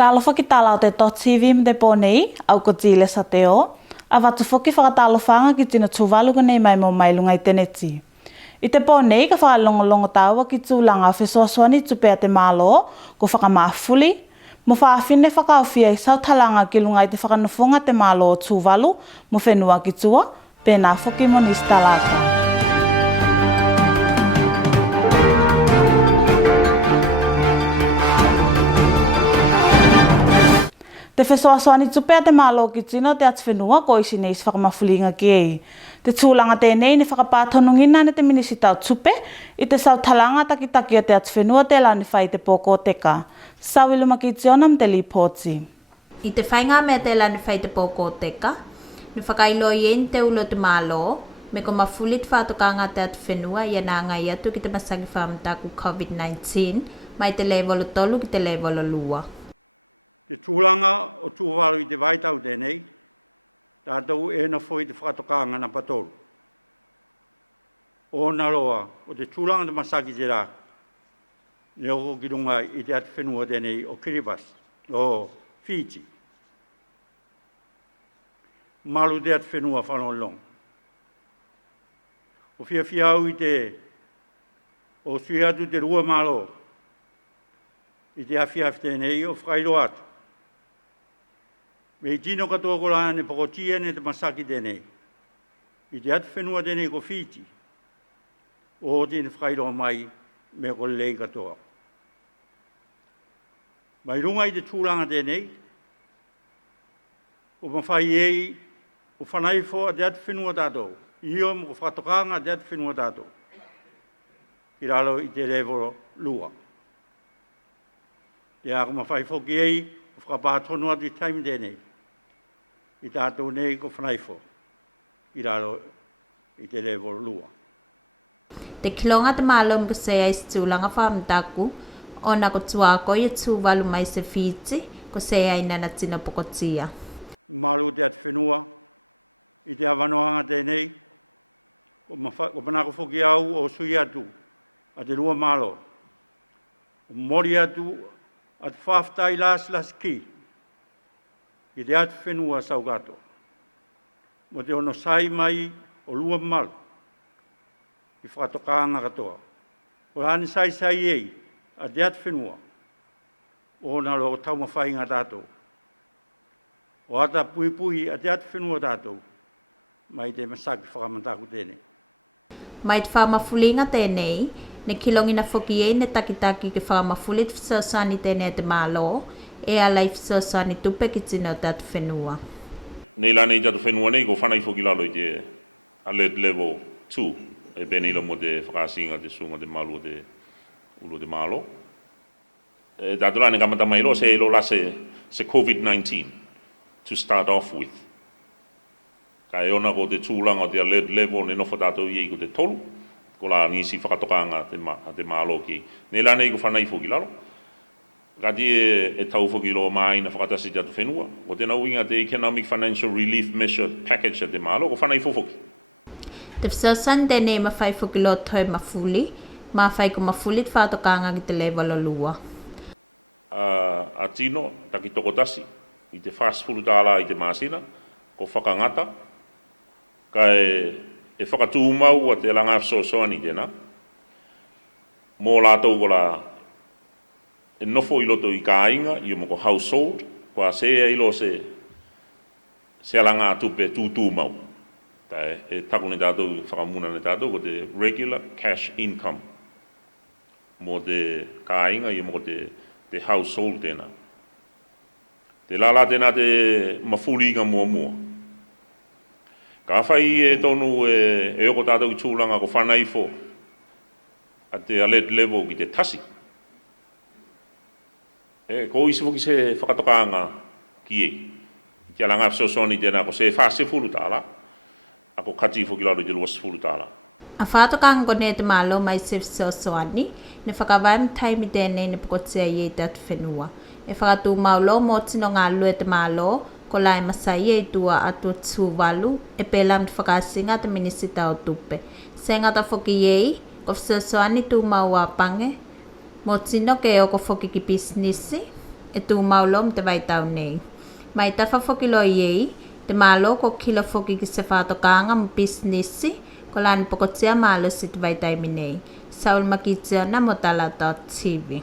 Talo foki tala o te totivi me te ponei, au ko tile sa te o, a watu foki whakatalo whanga ki tina tūwaluga nei mai mo mailunga i teneti. I te ponei ka whakalongolongo tāua ki tūlanga whesoaswani tupea te malo, ko whakamāfuli, mo whaafine whakawhia i sautalanga ki lunga i te whakanufunga te malo o tūwalu, mo whenua ki tua, pēnā foki mo nis talata. Te whesoaswani tupea te malo ki tina te atu whenua ko isi neis whakamafulinga ki ei. Te tūlanga tēnei ni whakapātonungina ne te minisitau tupe i te sautalanga takitaki o te atu whenua te lani whai te pōko teka. Sauiluma ki tionam te lipoti. I te whainga mea te lani whai te pōko teka, ni whakailo i en te ulo te malo, me ko mafulit whātokanga te atu whenua i anā ngai atu ki te masaki whamataku COVID-19, mai te level o tolu ki te level o lua. Te tūlanga o tūwalu i te waitau tēnei, tātou e na whoi te whakatokanga na patoru. O na roa, o te tūlanga te masaki te rā, ne oko ki runga i te atu whenua tēnei o Kiribati, o Fiji. Malu te atu whenua whanolong. O whiawhia au i te, o sui atu te rua malo, i te awhiawhi tēnei o whairo atu. Me i tino katoa ko rāna ne pakotia ne te masaki tēnei. I te atu whenua tēnei ko Fiji. O tēne whairoa mai me ko lei katoa. Mai runga i te tūranga tēnei. O mawhai ei o whanaifo a te atu whenua tātou. Io mo whatokanga a te atu whenua tātou. Ki ralo i te revoro lua. Te ako mawhai whoki ei o whakapātono atu i taimi tēnei. I tātou nei ko whanaifo, i raro i te levo lua. Te kilonga te malo mko sea i tūlanga whamataku, o na ko tuako i tūwalu mai se Fiji, ko sea i nana tina pokotia. Malu te atu whenua, i te awanoanga tēnei, o manako whoki au o sui atu, a te rua malo. O mori atu, at whaftai las ki, i te atu whenua saugato. Mo te ono sai mai o lua malu, i whakatokanga katoa. O rani sai ei, a te atu whenua, o na lo tauma whainga tātou. O ata pui a te atu whenua tātou, mai te masaki whakamataku tēnei. Mai te whamafulinga tēnei, ne kilongina whoki e ne takitaki ki whamafulit whasasani tēnei te malo, e a lai whasasani tupe ki tina o te atu whenua. Nei la nei te atu whenua nei, ko whanai whoki lalo i te alert level 2, e benila mo te whakasinga te sunga te malu o te ulo te malo. E tātou rāne kamata mai lo, se ilo la se COVID-19 to start off with. Ka e ona ko te tūlanga o te alert level, ne nofo tātou i ko te tolu, ko la nisi whakatokanga te malo ki. Nei la nei ko whanai whoki lalo. Kati e tau whoki lo mai na whakatasi te atu whenua. O tēnā winga te Economic Financial Relief Measure Package te malo, ko whanai whoki. Te whasasan tēnei mawhai whoki lo toi mawhuli, mawhai ko mawhuli te whātokanga ki te level o lua. A tino, taki toko tasi, i te fast food tāla i te māsina, ko whakangata, ka e whakatūmau a te langa whsosoani tēnā. Mō lātou ko la e nofo i loto i kāinga, i mo ko household, kwa se e ilo se alanga tupe tūtū mau. Ta e takune tātou, whakamuna ne tātou, ko te regular cash income. Mo te kāinga, i mo ko te household tēnā. Te lala tēnā te mafulinga mua. Ka whai e tonu e oko tātou i tūlanga ko whanai fo, a te alert level ki te tasi. Ko isi fuki se whakatokanga ki e. Ki alanga whasosoni tēnā ko se whase fulu tāla. Ako kati fuki lalo i te luas fulu tāla. A whātokanga ko ne te malo mai se whasosoani, ne whakawaim taimi tēnei ne pukotia i e te atu whenua. E whakatū maulo mō tino ngā lue te malo, ko lai masai e tua atu tūwalu, e pēlam te whakasinga te minisita o tupe. Se ngata fuki ei, ko whasosoani tū mau a pange, Mo tino ke o ko foki ki business e tū maulom te vai tau nei. Mai tafa foki lo iei, te malo ko kila foki ki se whātokanga mo businessi, ko lani pokotia malo si te vai taimi nei. Saul Makitia na motala.tv.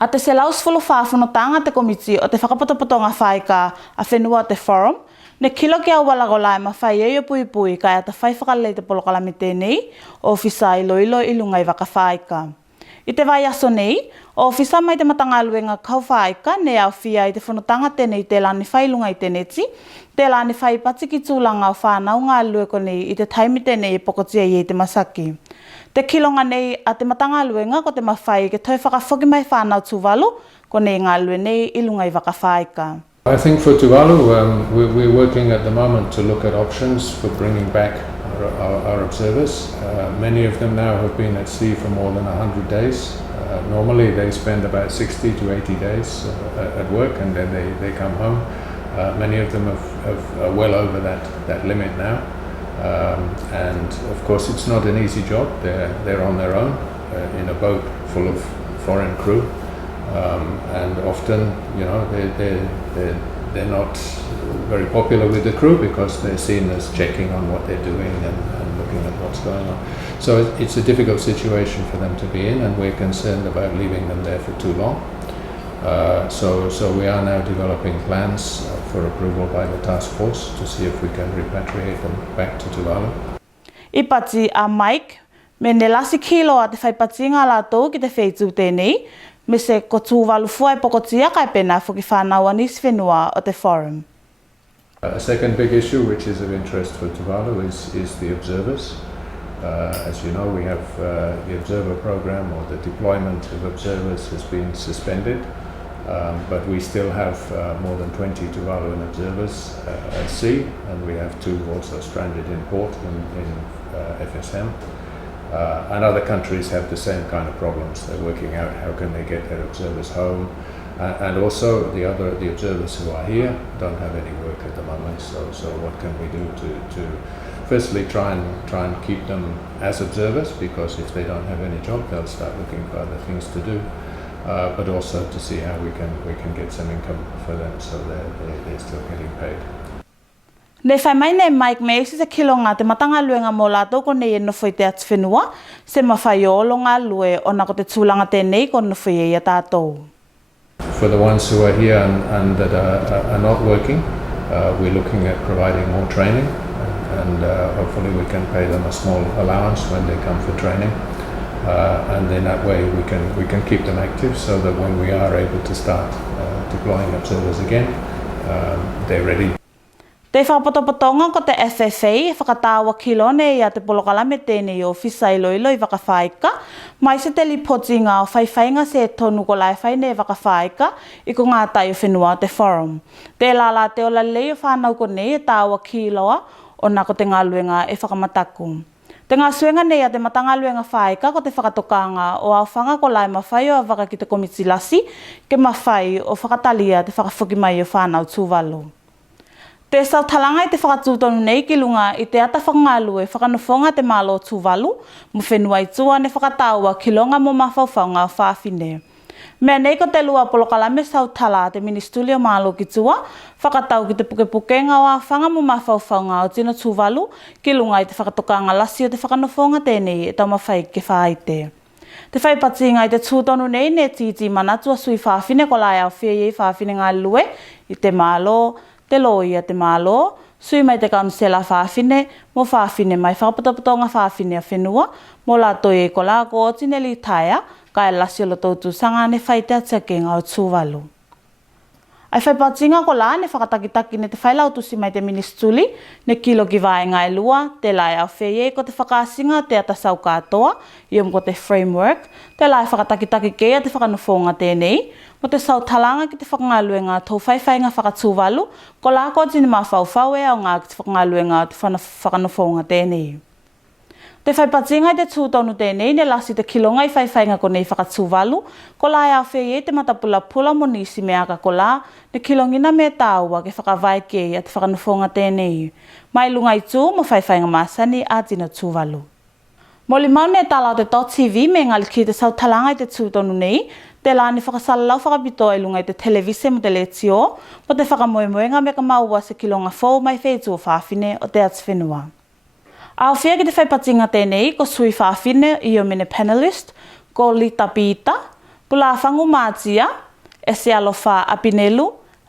A te se lausfulu whaafunotanga te komiti o te whakapotopotonga whaika a whenua te forum, ne kilo ki au walagolai ma whai e o pui pui kai a te whai whakalei te polokalami tēnei o ofisa i loilo i lungai waka whaika. I te vai aso nei, o ofisa mai te matanga aluenga kau whaika ne au whia i te whanotanga tēnei te lani whai lungai tēneti, te lani whai pati ki tūlanga o whanau ngā alue konei i te taimi tēnei e pokotia i te masaki. Te kilonga nei a te matanga aluenga ko te mawhai ke toi whakawhoki mai whanau Tuvalu, ko nei ngā alue nei i lungai waka whaika. I think for Tuvalu, we're working at the moment to look at options for bringing back our observers. Many of them now have been at sea for more than 100 days. Normally they spend about 60 to 80 days at work and then they come home. Many of them are well over that limit now. And of course it's not an easy job. They're on their own in a boat full of foreign crew. And often, you know, they're not very popular with the crew because they're seen as checking on what they're doing and looking at what's going on. So it's a difficult situation for them to be in, and we're concerned about leaving them there for too long. So we are now developing plans for approval by the task force to see if we can repatriate them back to Tuvalu. I pati a Mike, me ne lasi kilo a te whaipati ngā lātou ki te wheitu tēnei, me se ko Tuvalu fuai pokotia kai pena whuki whānau anis whenua o te forum. A second big issue which is of interest for Tuvalu is the observers. As you know, we have the observer program, or the deployment of observers has been suspended, but we still have more than 20 Tuvaluan observers at sea, and we have 2 also stranded in port in FSM. And other countries have the same kind of problems. They're working out how can they get their observers home, and also the observers who are here don't have any work at the moment. So what can we do to firstly try and keep them as observers, because if they don't have any job, they'll start looking for other things to do. But also to see how we can get some income for them, so they're still getting paid. Nei whai mai nei Mike me se kilo ngā te matanga luenga mō lātou ko nei e nofoi te atu whenua, se mawhai olo ngā lue o nako te tūlanga tēnei ko nofoi e a tātou. For the ones who are here and that are not working, we're looking at providing more training, and hopefully we can pay them a small allowance when they come for training. And in that way we can keep them active, so that when we are able to start deploying observers again, they're ready. Te whapotopotonga ko te FFA e whakatāwa kilo nei a te polokalame tēnei o whisa i loilo i wakawhaika, mai se te lipoti ngā o whaiwhainga se tonu ko lai whaine e wakawhaika i ko ngā tai o whenua te forum. Te lala te ola lei o whanau ko nei e tāwa kiloa o nā ko te ngā luenga e whakamataku. Te ngā suenga nei a te matanga luenga whaika ko te whakatokanga o au whanga ko lai mawhai o a waka ki te komiti lasi ke mawhai o whakatalia te whakawhuki mai o whanau Tuvalu. Te sautalanga i te whakatūtonu nei ki lunga i te ata whakangalue whakanofonga te malo Tuvalu, mo whenua i tua ne whakataua ki longa mo mawhauwhaunga o whawhine. Mea nei ko te lua polokalame sautala te ministuli o malo ki tua, whakatau ki te pukepukenga o a whanga mo mawhauwhaunga o tino Tuvalu ki lunga i te whakatokanga lasi o te whakanofonga tēnei e tau mawhai ke whaite. Te whaipatinga i te tūtonu nei ne titi manatua sui whawhine ko lai au whia i whawhine ngā lue i te malo, te loia te malo, sui mai te kaunsela whawhine, mo whawhine mai whakapotopotonga whawhine a whenua, mo la toi e ko la ko o tine li taia, ka e lasi o lo tautu sanga ne whaite atakenga o Tuvalu. Ai whaipatinga ko la ne whakatakitaki ne te whailautusi mai te ministuli, ne kilo ki vaenga e lua, te lai au wheye ko te whakasinga te atasau katoa, iom ko te framework, te lai whakatakitaki kea te whakanofonga tēnei, mo te sautalanga ki te whakangaluenga tau whaiwhainga whakatūwalu, ko la ko tini mā whauwhau e au ngā ki te whakangaluenga te whakanofonga tēnei. Te whaipatinga i te tūtonu tēnei ne lasi te kilonga i whaiwhainga ko nei whakatūwalu, ko la e au wheye te matapula pula mo nisi me aka ko la, ne kilongina me tāua ke whakawai kei a te whakanofonga tēnei. Mai lunga i tū mo whaiwhainga māsani a tina Tuvalu. Moli maune tala o te Dot TV me ngali ki te sautalanga i te tūtonu nei, te la ni whakasalau whakapito e lunga i te televise mo te letio, po te whakamoemoenga me ka maua se kilonga fōu mai whētua whāwhine o te ats whenua. Ao whia ki te whaipatinga tēnei, ko sui whāwhine i o mene panelist, ko Lita Pita, pula whangu mātia, e se alofa Apinelu,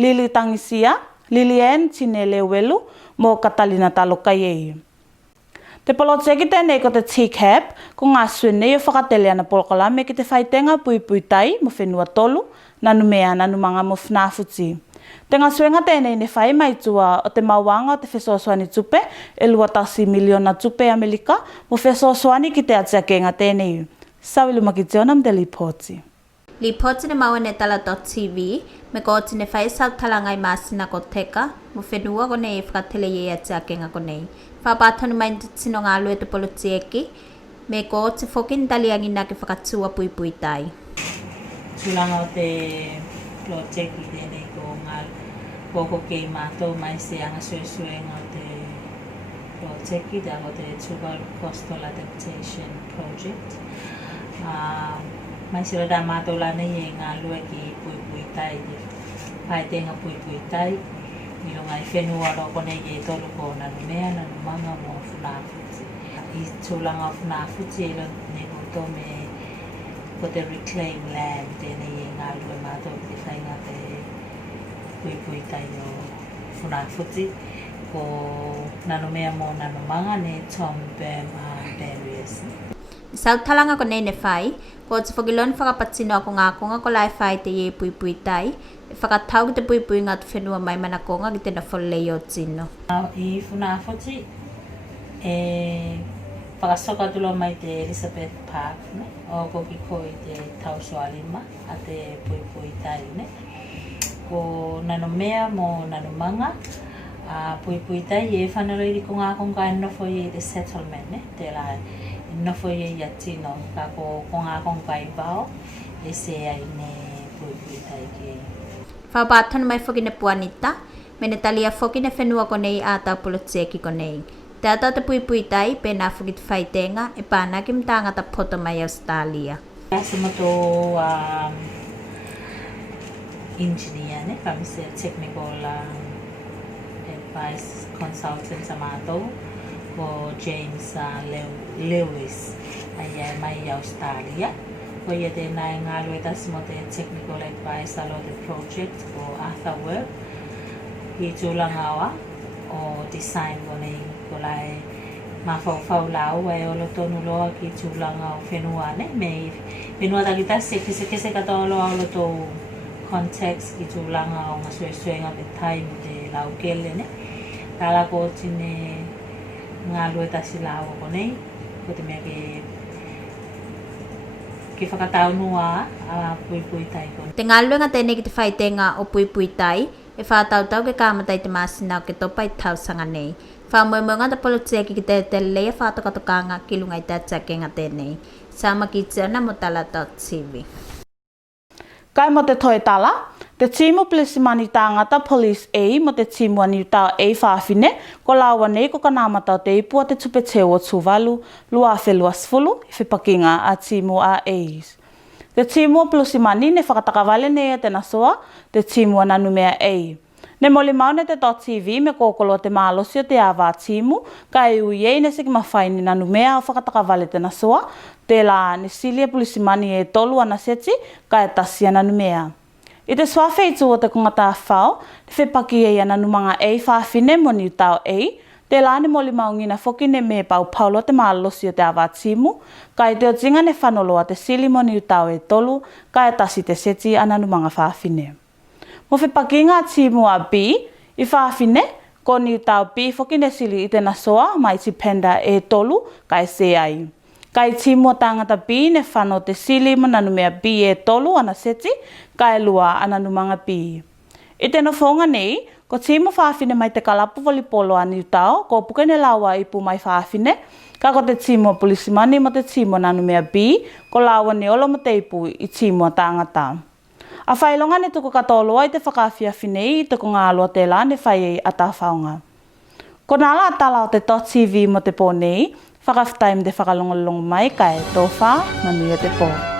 Lili Tangisia, Liliane Tinelewelu, mo Katalina Talokai. Te poloteki tēnei ko te TCAP, ko ngā suene i o whakatele ana polokalame ki te whaitenga pui tai mo whenua tolu, nanu mea nanu manga mo whnafuti. Te ngā suenga tēnei ne whai mai tua o te mawanga o te whesoaswani tupe, e 2 miliona tupe Amerika, mo whesoaswani ki te atiakenga tēnei. Sawilu makitiona mde lipoti. Lipoti ne maua ne tala.tv, me ko te ne whai sau talangai māsina ko teka, mo whenua ko nei e whakatele e atiakenga ko nei. Whapatonu mai te tino ngā lue te polotieki, me ko te whokin taliangina ki whakatua pui tai. Tulanga o te polotieki tēnei ko ngā koko kei mātou mai se anga suesuenga o te polotieki, tā o te Tuvalu Coastal Adaptation Project. Mai se rada mātou lana i ngā lue ki pui tai, te haitenga pui tai. I longa e whenua roko nei e tolu ko nanu mea, nanu manga mo whunafuti. I tūlanga whunafuti e nei kuto me ko te reclaim land tēnei e ngā lue mātou ki whainga te pui tai o whunafuti. Ko nanu mea mo nanu manga ne Tom Barriers. Sau talanga ko nei ne whai, ko te whakilon whakapatino ako ngā konga ko lai whai te e pui tai, e whakatau ki te pui ngā tu whenua mai mana konga ki tēnā wholei o tino. I whunafuti, e whakasoka tulo mai te Elizabeth Park, ne? O koki koi te Tausualima, a te pui tai, ne? Ko nanu mea mo nanu manga, pui tai e whanariri ko ngā konga e nofo i te settlement, ne? Te lai. Nofo i a tino, ka ko ngā konga i wao, e se ai ne pui tai ki. Whapatonu mai whoki ne puanita, me ne talia whoki ne whenua ko nei a tau polotieki ko nei. Te ata te pui tai, pe nā whoki te whaitenga, e pāna ki mtangata poto mai Australia. Asimato engineer, ne? Pamisi technical advice consultant sa mātou, ko James Lewis, ai mai Australia. Ko ia tēnā i ngā rue tasi mo te technical advice alo te project o Arthur Work. Ki tūlanga awa o design ko nei ko lai mawhau lau e olo tonu loa ki tūlanga o whenua, ne? Me whenua taki tasi kese katoa loa olo tō context ki tūlanga o ngā suesuenga te time te lau kele, ne? Tāla ko tine ngā rue tasi lau ko nei, ko te mea ki whakataunua a pui tai ko. Te ngā luenga tēnei ki te whaitenga o pui tai, e whātautau ke kāmatai te māsina o ke topai tausanga nei. Whamoemoenga te polotieki ki te lea whātokatokanga ki lunga i te atakenga tēnei. Sama ki te ana mo tala.tv. Kai mo te toi tala, te timu Plesimani tāngata Police A mo te timu Aniutau A whāwhine, ko lawa nei ko kanamata o te ipua te tupe teo o Tuvalu, lua whelua sfulu, i whipakinga a timu a A's. Te timu Plesimani ne whakatakawale nei te nasoa, te timu Nanumea A. Ne moli maune te .tv me kōkolo te mālosi o te awa timu, ka e ui ei ne siki mawhai ni Nanumea o whakatakawale te nasoa, te la ne Silia Plesimani e tolu ana seti, ka e tasi Nanumea. I te swawheitu o te kongata whao, te whepaki e Nanumanga A whawhine mo Niutau A, te la ne moli maungina whoki ne me pau paulo te mālosi o te awa timu, ka e te o tinga ne whanoloa te Sili mo Niutau e tolu, ka e tasi te seti Nanumanga whawhine. Mo whepaki ngā timu a B, i whawhine, ko Niutau B whoki ne Sili i te nasoa, mai ti penda e tolu, ka e se ai. Ka i timu o tangata B ne whano te Sili mo Nanumea B e tolu ana seti, ka e lua Nanumanga B. I te nofonga nei, ko timu whawhine mai te kalapu volipolo a Niutau, ko puke ne lawa i pu mai whawhine, ka ko te timu o Plesimani mo te timu o Nanumea B, ko lawa ne olo mo te ipu i timu o tangata. A whailonga ne tuku katoloa i te whakawhia whinei i tuku ngā aloa te la ne whai a tā whaunga. Ko nāla atala o te .tv mo te pōnei, Whakaf time de whakalongolong mai kai tofa, manuia te po.